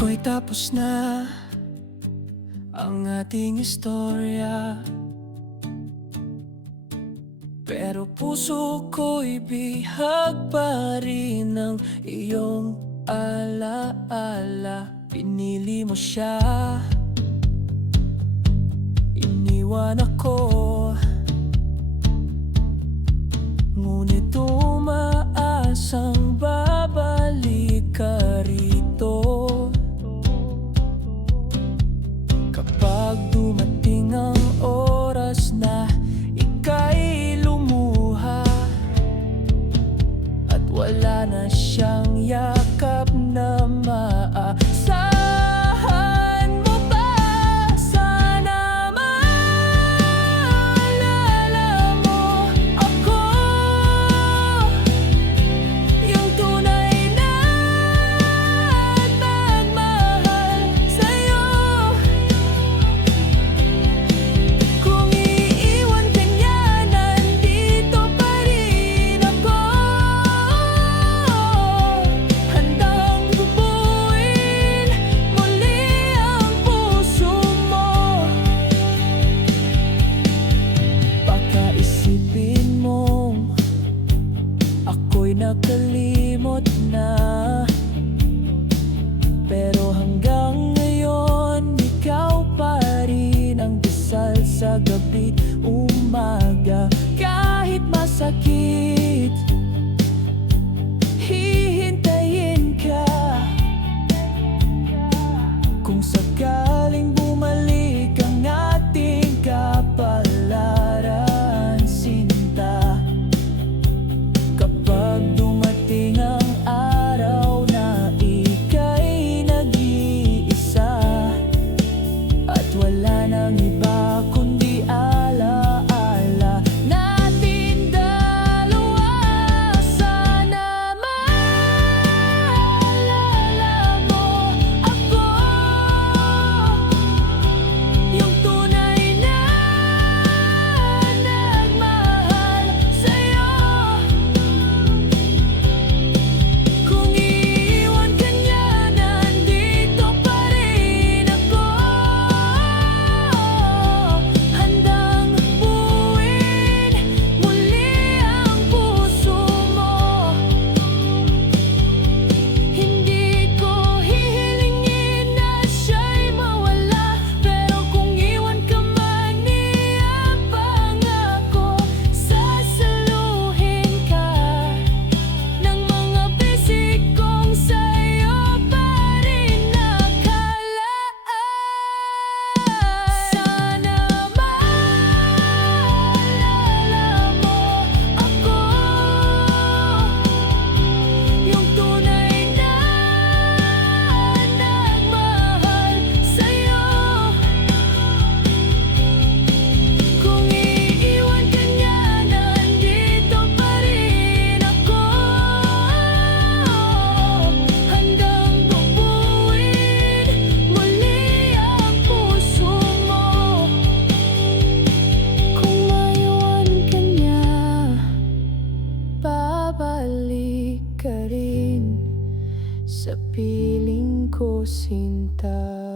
Ako'y tapos na ang ating istorya, pero puso ko'y bihag pa rin ng iyong alaala. Pinili mo siya, iniwan ako, ngunit umaasang babalik ka rito. Kapag dumating ang oras na ika'y lumuha at wala na siyang yakap na maasahan mo pa, sana maalala mo ako, yung tunay na nagmahal sa'yo. Kung iiwan ka niya, nandito pa rin ako, handang bubuin muli ang puso mo. Baka isipin mong ako'y nakalimot na, pero hanggang ngayon ikaw pa rin ang dasal sa gabi, umaga. Kahit masakit, hihintayin ka. Kung sakaling bumalik ang ating kapalaran, sinta, kapag dumating ang araw na ika'y nag-iisa at wala nang iba kundi alaala natin dalawa, sana maalala mo ako, yung tunay na nagmahal sa'yo. Kung iiwan ka niya, nandito pa rin ako, handang buuin muli ang puso mo. Hindi ko hihilingin na siya'y mawala, pero kung iwan ka man, iabang ako, sasaluhin ka ng mga bisig kong sa'yo pa rin nakalaan. Sana maalala mo ako, yung tunay na nagmahal sa'yo. Kung iiwan ka niya, nandito pa rin ako, handang bubuin muli ang puso mo. Kung maiwan ka niya, babalik ka rin sa piling ko, sinta.